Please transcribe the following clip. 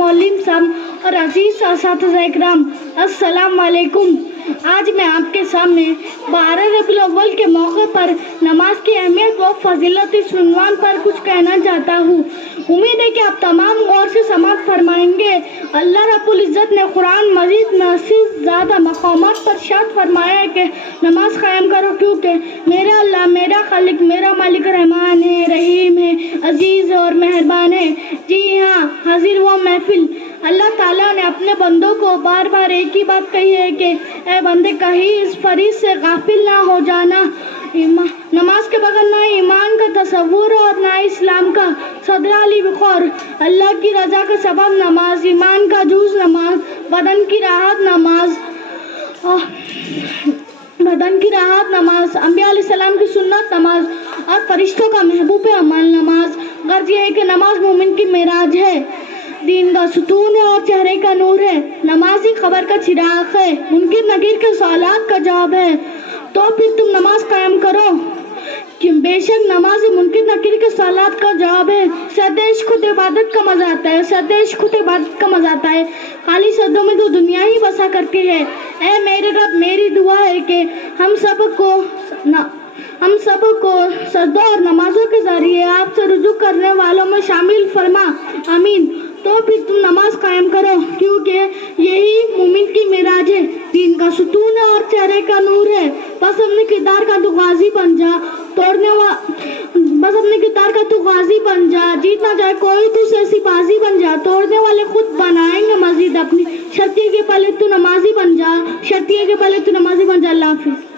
मौलिम साहब और अजीज असातिज़ा इकराम, अस्सलाम वालेकुम। आज मैं आपके सामने 12 रबीउल अव्वल के मौके पर नमाज की अहमियत व फजीलत इस उन्वान पर कुछ कहना चाहता हूँ। उम्मीद है कि आप तमाम गौर से समाअत फरमाएंगे। अल्लाह रब्बुल इज़्ज़त ने कुरान मजीद में 80 ज़्यादा मकामात पर इरशाद फरमाया है कि नमाज कायम करो, क्योंकि मेरा अल्लाह, मेरा खालिक, मेरा मालिक रहमान है, रहीम है, अजीज और मेहरबान है। जी हाँ, हाजिर व महफिल, अल्लाह ताला ने अपने बंदों को बार बार एक ही बात कही है कि ए बंदे, कहीं इस फरीज से गाफिल ना हो जाना। नमाज के बगैर ना ईमान का तसव्वुर और ना इस्लाम का। सदर अली बुखार, अल्लाह की रजा का सबब नमाज, ईमान का जूस नमाज, बदन की राहत नमाज, अंबिया अलैहिस्सलाम की सुन्नत नमाज और फरिश्तों का महबूब अमल नमाज। गर्ज ये है कि नमाज मोमिन की मेराज है, दीन का सुतून है और चेहरे का नूर है। नमाज ही खबर का चिराग है, मुनकिर नकीर के सवालात का जवाब है। तो फिर तुम नमाज कायम करो, कि बेशक नमाज मुनकिर नकीर के सवालात का जवाब है। सदैश खुद इबादत का मजा आता है, सदैश खुद इबादत का मजा आता है। खाली सदों में तो दुनिया ही बसा करती है। ऐ मेरे रब, मेरी दुआ है कि हम सबको सजदों और नमाजों के जरिए आपसे रुजू करने वालों में शामिल फरमा, आमीन। तो फिर तुम नमाज कायम करो, क्योंकि यही मोमिन की मेराज है, दीन का सुतून है और चेहरे का नूर है। बस अपने किरदार का तू गाजी बन जा, जीतना चाहे कोई तू ऐसी बाजी बन जा, तोड़ने वाले खुद बनाएंगे मस्जिद अपनी। शर्तिये के पहले तू नमाजी बन जा, शर्तिये के पहले तू नमाजी बन जा। अल्लाह हाफिज।